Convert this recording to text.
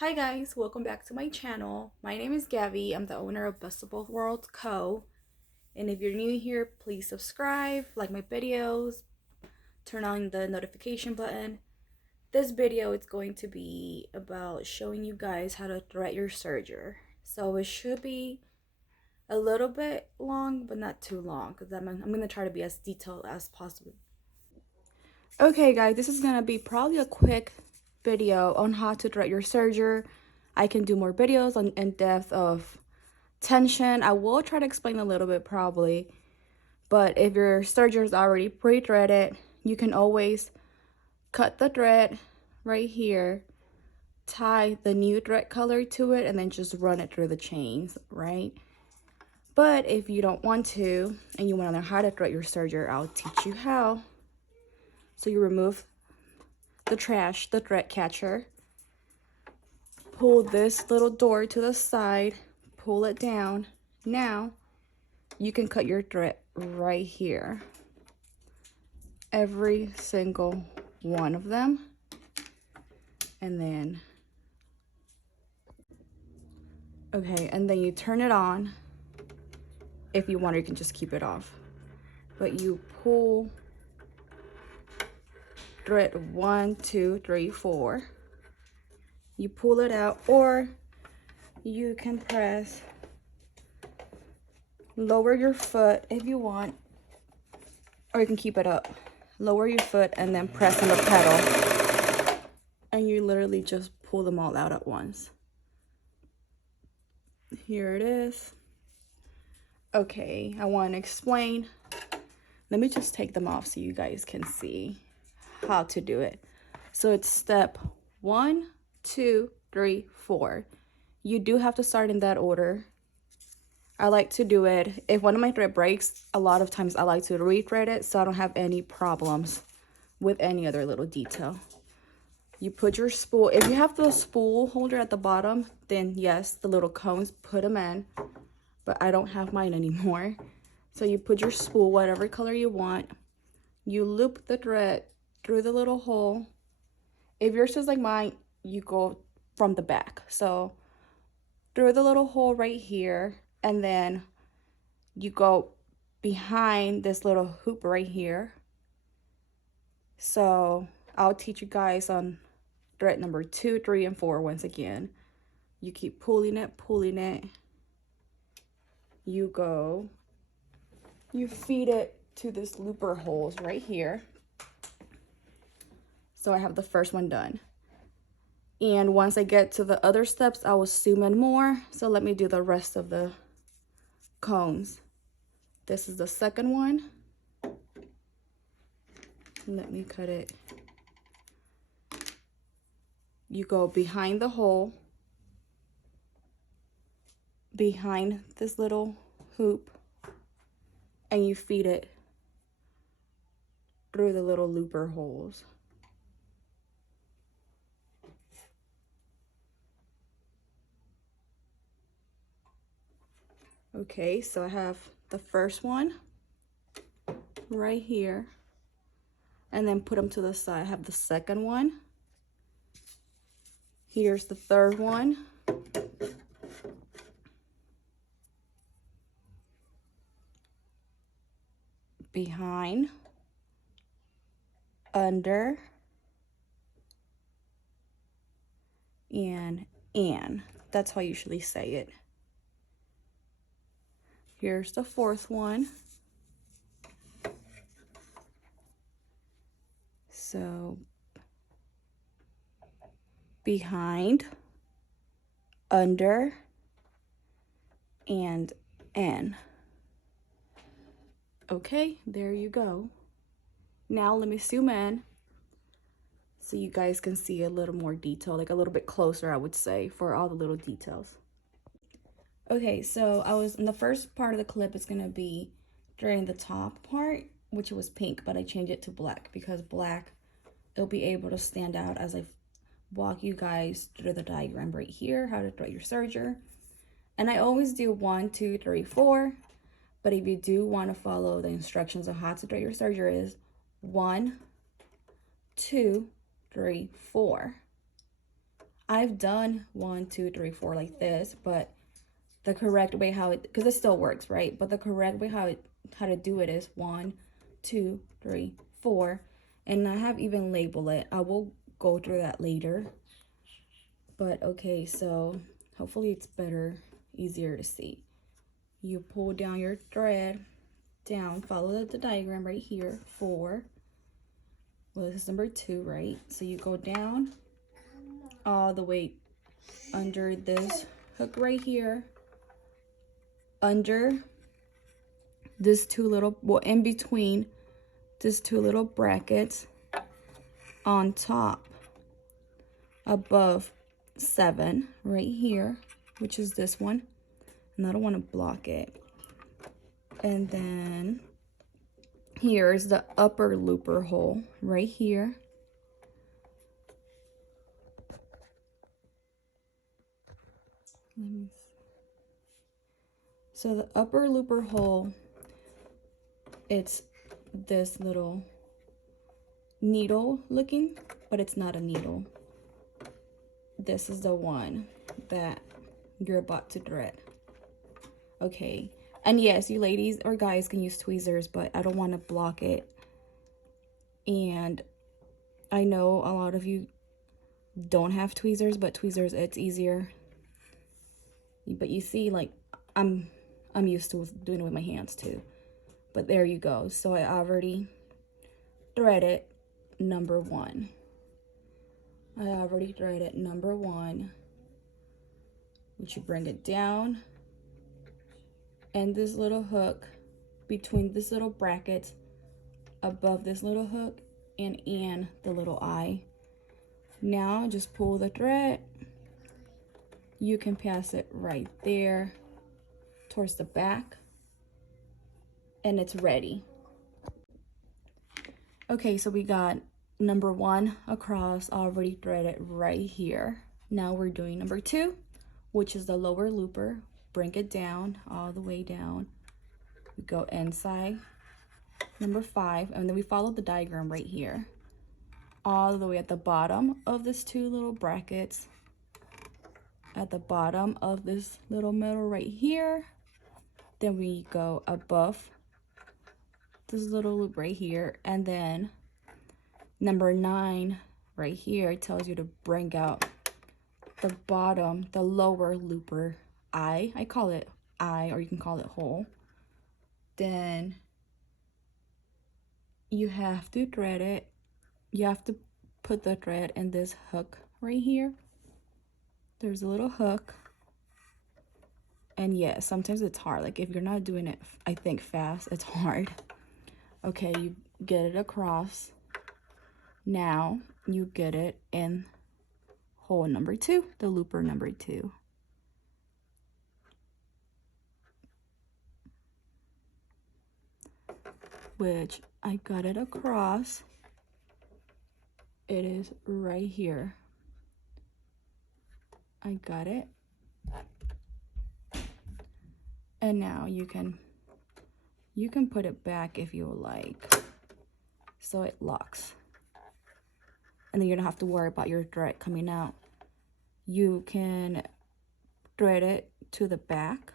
Hi guys, welcome back to my channel. My name is Gabby. I'm the owner of Best of Both Worlds Co. And if you're new here, please subscribe, like my videos, turn on the notification button. This video is going to be about showing you guys how to thread your serger. So it should be a little bit long, but not too long, because I'm going to try to be as detailed as possible. Okay guys, this is going to be probably a quick video on how to thread your serger. I can do more videos on in depth of tension. I will try to explain a little bit probably, but if your serger is already pre-threaded, you can always cut the thread right here, tie the new thread color to it, and then just run it through the chains, right? But if you don't want to and you want to learn how to thread your serger, I'll teach you how. So you remove the thread catcher, pull this little door to the side, pull it down. Now you can cut your thread right here, every single one of them, and then you turn it on. If you want, you can just keep it off, but you pull thread 1, 2, 3, 4. You pull it out, or you can press, lower your foot if you want, or you can keep it up. Lower your foot and then press on the pedal, and you literally just pull them all out at once. Here it is. Okay, I want to explain. Let me just take them off so you guys can see how to do it. So it's step 1, 2, 3, 4. You do have to start in that order. I like to do it, if one of my thread breaks, a lot of times I like to re-thread it so I don't have any problems with any other little detail. You put your spool, if you have the spool holder at the bottom, then yes, the little cones, put them in, but I don't have mine anymore. So you put your spool, whatever color you want, you loop the thread through the little hole. If yours is like mine, you go from the back. So through the little hole right here, and then you go behind this little hoop right here. So I'll teach you guys on thread number 2, 3, and 4 once again. You keep pulling it. You feed it to this looper holes right here. So I have the first one done. And once I get to the other steps, I will zoom in more. So let me do the rest of the cones. This is the second one. Let me cut it. You go behind the hole, behind this little hoop, and you feed it through the little looper holes. Okay, so I have the first one right here, and then put them to the side. I have the second one. Here's the third one. Behind, under, and in. That's how I usually say it. Here's the fourth one. So behind, under, and in. Okay, there you go. Now let me zoom in so you guys can see a little more detail, like a little bit closer, I would say, for all the little details. Okay, so I was in the first part of the clip is gonna be during the top part, which was pink, but I changed it to black because black, it'll be able to stand out as I walk you guys through the diagram right here, how to thread your serger. And I always do 1, 2, 3, 4. But if you do want to follow the instructions on how to thread your serger, is 1, 2, 3, 4. I've done 1, 2, 3, 4 like this, but the correct way how it, because it still works, right? But the correct way how to do it is 1, 2, 3, 4, and I have even labeled it. I will go through that later. But okay, so hopefully it's better, easier to see. You pull down your thread down, follow the diagram right here. 4. Well, this is number 2, right? So you go down all the way under this hook right here, under this 2 little, well, in between this 2 little brackets, on top, above 7 right here, which is this one, and I don't want to block it. And then here's the upper looper hole right here. So the upper looper hole, it's this little needle looking, but it's not a needle. This is the one that you're about to thread. Okay, and yes, you ladies or guys can use tweezers, but I don't want to block it. And I know a lot of you don't have tweezers, but tweezers, it's easier. But you see, like, I'm used to doing it with my hands too. But there you go. So I already threaded number 1. I already threaded number 1, which you bring it down, and this little hook between this little bracket above this little hook and the little eye. Now just pull the thread. You can pass it right there towards the back, and it's ready. Okay, so we got number 1 across already threaded right here. Now we're doing number 2, which is the lower looper. Bring it down all the way down. We go inside number 5, and then we follow the diagram right here all the way at the bottom of this 2 little brackets, at the bottom of this little middle right here. Then we go above this little loop right here, and then number 9 right here tells you to bring out the bottom, the lower looper eye. I call it eye, or you can call it hole. Then you have to thread it. You have to put the thread in this hook right here. There's a little hook. And yeah, sometimes it's hard. Like if you're not doing it, I think, fast, it's hard. Okay, you get it across. Now you get it in hole number 2, the looper number 2. Which I got it across. It is right here. I got it. And now you can put it back if you would like, so it locks. And then you don't have to worry about your thread coming out. You can thread it to the back